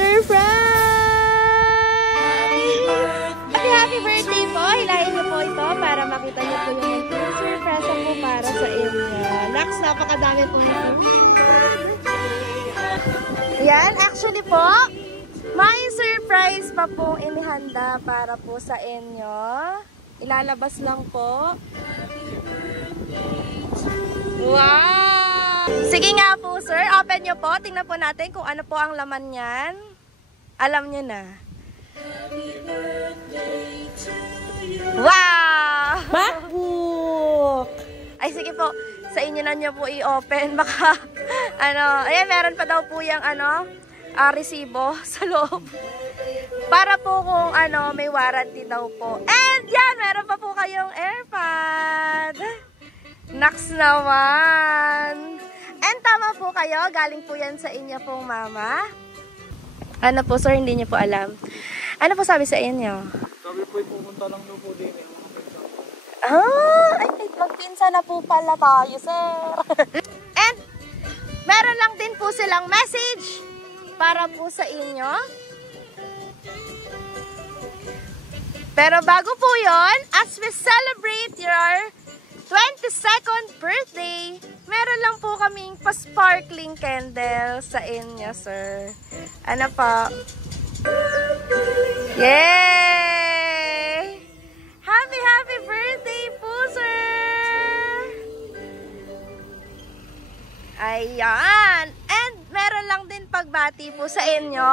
surprise! Happy birthday po! Hilahin niyo po ito para makita niyo po yung surprise po para sa inyo. Nax, napakadami po nito. Yan, actually po, may surprise pa pong inihanda para po sa inyo. Ilalabas lang po. Wow! Sige nga po, sir. Open nyo po. Tingnan po natin kung ano po ang laman niyan. Alam nyo na. Wow! MacBook! Ay, sige po. Sa inyo na nyo po i-open. Baka, ayan, meron pa daw po yung, resibo sa loob. Para po kung, may warranty daw po. And, yan, meron pa po kayong AirPod. Nax naman. And, tama po kayo. Galing po yan sa inyo pong mama. Ano po, sir? Hindi niyo po alam. Ano po sabi sa inyo? Sabi po, pumunta lang daw po din. Ay, magpinsa na po pala tayo, sir. And, meron lang din po silang message para po sa inyo. Pero bago po yon, as we celebrate your 22nd birthday, meron lang po kaming pa-sparkling candle sa inyo, sir. Ano pa? Yay! Happy birthday po, sir! Ayan! And meron lang din pagbati po sa inyo.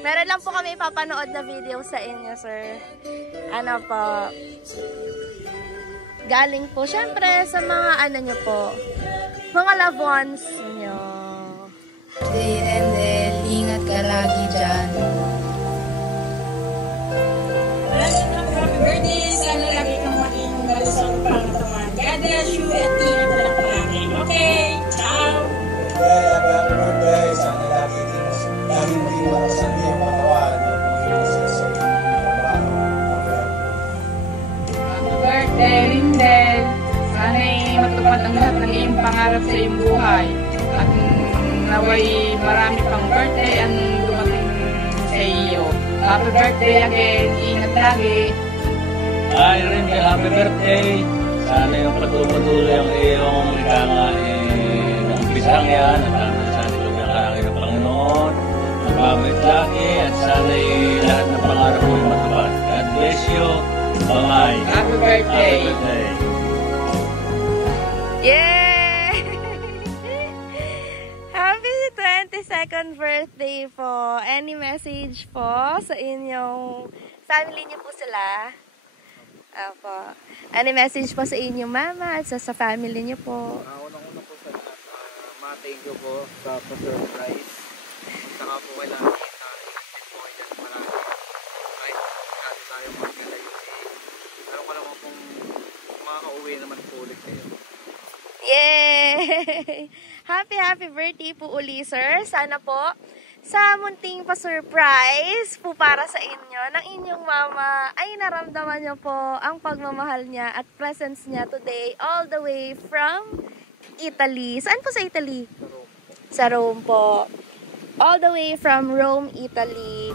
Meron lang po kami papanood na video sa inyo, sir. Ano po? Galing po, syempre, sa mga nyo po. Mga loved ones nyo. Dendel, ingat ka lagi dyan. Happy birthday! Sana lagi kang maging malusog pangatawan. God bless you at ingat na lang palagi. Okay, ciao! Happy birthday! Sana laging maging malusog yung pangatawan. Happy birthday, Rindel! Sana'y matupad ang lahat ng iyong pangarap sa iyong buhay. At naway marami pang birthday ang dumating sa iyo. Happy birthday again! Ingat lagi! Hi Rindel, happy birthday! Sana yung patuloy ang iyong ikanga ng yan at sana tulog ng karangay ng Panginoon. Magbabait lagi at sana lahat ng pangarap mo ay matupad. God bless you! Bye-bye! Happy birthday! Happy birthday! Yay! Happy 22nd birthday po. Any message po sa inyong family niyo po sila? Apo. Any message po sa inyong mama at sa family niyo po? Unang-una po sa lahat, ma-thank you po sa pa-surprise. Saka po kay Lani, ingat po kayo dyan marami. Kahit kasi tayo magkalayo pero ko naman kung makaka-uwi naman po ulit kayo. Yay! Happy birthday po uli, sir. Sana po sa munting pa-surprise po para sa inyo ng inyong mama ay naramdaman niyo po ang pagmamahal niya at presence niya today all the way from Italy. Saan po sa Italy? Sa Rome po. All the way from Rome, Italy.